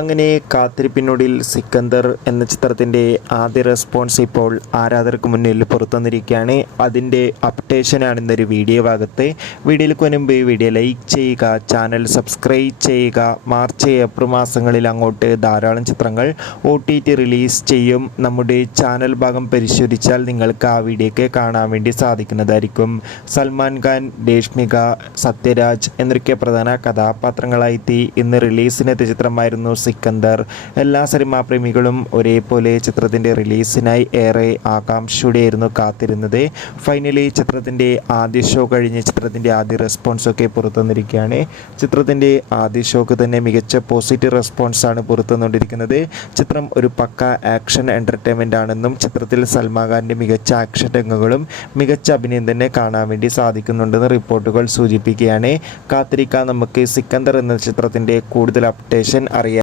അങ്ങനെ കാത്തിരിപ്പിനൊടുവിൽ സിക്കന്ദർ എന്ന ചിത്രത്തിൻ്റെ ആദ്യ റെസ്പോൺസ് ഇപ്പോൾ ആരാധകർക്ക് മുന്നിൽ പുറത്തുവന്നിരിക്കുകയാണ്. അതിൻ്റെ അപ്ഡേഷനാണ് ഇന്നൊരു വീഡിയോ ഭാഗത്ത്. വീഡിയോയിലേക്ക് മുൻപ് വീഡിയോ ലൈക്ക് ചെയ്യുക, ചാനൽ സബ്സ്ക്രൈബ് ചെയ്യുക. മാർച്ച് ഏപ്രിൽ മാസങ്ങളിൽ അങ്ങോട്ട് ധാരാളം ചിത്രങ്ങൾ OTT റിലീസ് ചെയ്യും. നമ്മുടെ ചാനൽ ഭാഗം പരിശോധിച്ചാൽ നിങ്ങൾക്ക് ആ വീഡിയോയ്ക്ക് കാണാൻ വേണ്ടി സാധിക്കുന്നതായിരിക്കും. സൽമാൻ ഖാൻ, രേഷ്മിക, സത്യരാജ് എന്നൊക്കെ പ്രധാന കഥാപാത്രങ്ങളായി ഇന്ന് റിലീസിനെത്തിയ ചിത്രമായിരുന്നു സിക്കന്ദർ. എല്ലാ സിനിമാ പ്രേമികളും ഒരേപോലെ ചിത്രത്തിൻ്റെ റിലീസിനായി ഏറെ ആകാംക്ഷയോടെയായിരുന്നു കാത്തിരുന്നത്. ഫൈനലി ചിത്രത്തിൻ്റെ ആദ്യ ഷോ കഴിഞ്ഞ് ചിത്രത്തിൻ്റെ ആദ്യ റെസ്പോൺസൊക്കെ പുറത്തുവന്നിരിക്കുകയാണ്. ചിത്രത്തിൻ്റെ ആദ്യ ഷോക്ക് തന്നെ മികച്ച പോസിറ്റീവ് റെസ്പോൺസാണ് പുറത്തുവന്നുകൊണ്ടിരിക്കുന്നത്. ചിത്രം ഒരു പക്ക ആക്ഷൻ എൻ്റർടൈൻമെൻ്റ് ആണെന്നും ചിത്രത്തിൽ സൽമാൻ ഖാൻ്റെ മികച്ച ആക്ഷൻ രംഗങ്ങളും മികച്ച അഭിനയം തന്നെ കാണാൻ വേണ്ടി സാധിക്കുന്നുണ്ടെന്ന് റിപ്പോർട്ടുകൾ സൂചിപ്പിക്കുകയാണ്. കാത്തിരിക്കാൻ നമുക്ക് സിക്കന്ദർ എന്ന ചിത്രത്തിൻ്റെ കൂടുതൽ അപ്ഡേഷൻ അറിയാം.